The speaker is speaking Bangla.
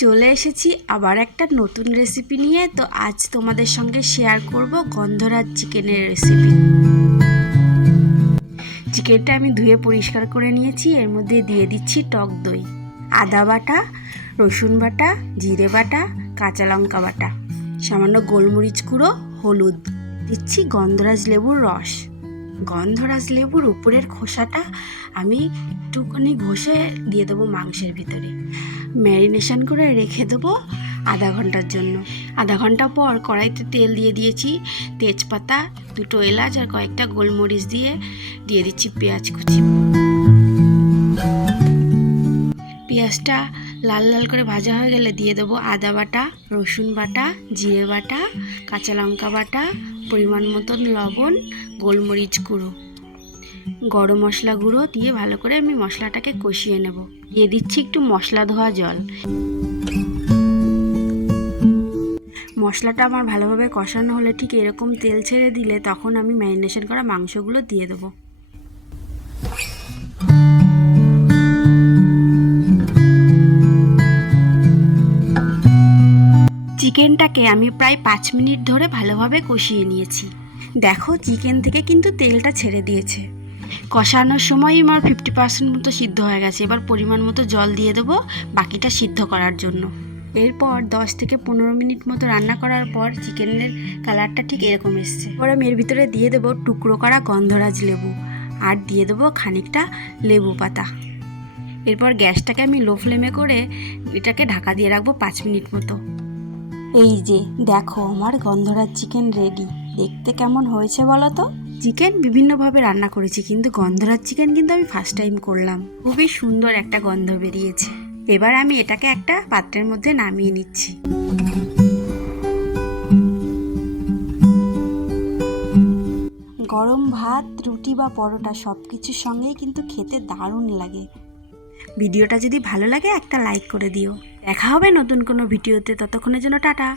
চলে এসেছি আবার একটা নতুন রেসিপি নিয়ে। তো আজ তোমাদের সঙ্গে শেয়ার করব গন্ধরাজ চিকেনের রেসিপি চিকেনটা আমি ধুয়ে পরিষ্কার করে নিয়েছি, এর মধ্যে দিয়ে দিচ্ছি টক দই। আদা বাটা, রসুন বাটা, জিরে বাটা, কাঁচা লঙ্কা বাটা। সামান্য গোলমরিচ গুঁড়ো, হলুদ। দিচ্ছি গন্ধরাজ লেবুর রস। গন্ধরাজ লেবুর উপরের খোসাটা আমি একটুখানি ঘষে দিয়ে দেবো মাংসের ভিতরে। ম্যারিনেশন করে রেখে দেবো আধা ঘণ্টার জন্য। আধা ঘণ্টা পর কড়াইতে তেল দিয়ে দিয়েছি। তেজপাতা, দুটো এলাচ আর কয়েকটা গোলমরিচ দিয়ে দিয়ে দিচ্ছি পেঁয়াজ কুচি। পেঁয়াজটা লাল লাল করে ভাজা হয়ে গেলে দিয়ে দেবো আদা বাটা, রসুন বাটা, জিরে বাটা, কাঁচা লঙ্কা বাটা, পরিমাণ মতন লবণ, গোলমরিচ গুঁড়ো। গরম মশলা গুঁড়ো দিয়ে ভালো করে আমি মশলাটাকে কষিয়ে নেব। দিয়ে দিচ্ছি একটু মশলা ধোয়া জল। মশলাটা আমার ভালোভাবে কষানো হলে ঠিক এরকম তেল ছেড়ে দিলে তখন আমি ম্যারিনেশন করা মাংসগুলো দিয়ে দেবো। চিকেনটাকে আমি প্রায় পাঁচ মিনিট ধরে ভালোভাবে কষিয়ে নিয়েছি। দেখো, চিকেন থেকে কিন্তু তেলটা ছেড়ে দিয়েছে। কষানোর সময় আমার ফিফটি পার্সেন্ট মতো সিদ্ধ হয়ে গেছে। এবার পরিমাণ মতো জল দিয়ে দেবো বাকিটা সিদ্ধ করার জন্য। এরপর দশ থেকে পনেরো মিনিট মতো রান্না করার পর চিকেনের কালারটা ঠিক এরকম এসছে। এবার আমি এর ভিতরে দিয়ে দেবো টুকরো করা গন্ধরাজ লেবু আর দিয়ে দেবো খানিকটা লেবু পাতা। এরপর গ্যাসটাকে আমি লো ফ্লেমে করে এটাকে ঢাকা দিয়ে রাখব পাঁচ মিনিট মতো। এই যে দেখো আমার গন্ধরাজ চিকেন রেডি। দেখতে কেমন হয়েছে বলো তো? চিকেন বিভিন্নভাবে রান্না করেছি, কিন্তু গন্ধরাজ চিকেন কিন্তু আমি ফার্স্ট টাইম করলাম। খুবই সুন্দর একটা গন্ধ বেরিয়েছে। এবার আমি এটাকে একটা পাত্রের মধ্যে নামিয়ে নিচ্ছি। গরম ভাত, রুটি বা পরোটা সব কিছুর সঙ্গেই কিন্তু খেতে দারুণ লাগে। ভিডিওটা যদি ভালো লাগে একটা লাইক করে দিও। দেখা হবে নতুন কোনো ভিডিওতে, ততক্ষণের জন্য টাটা।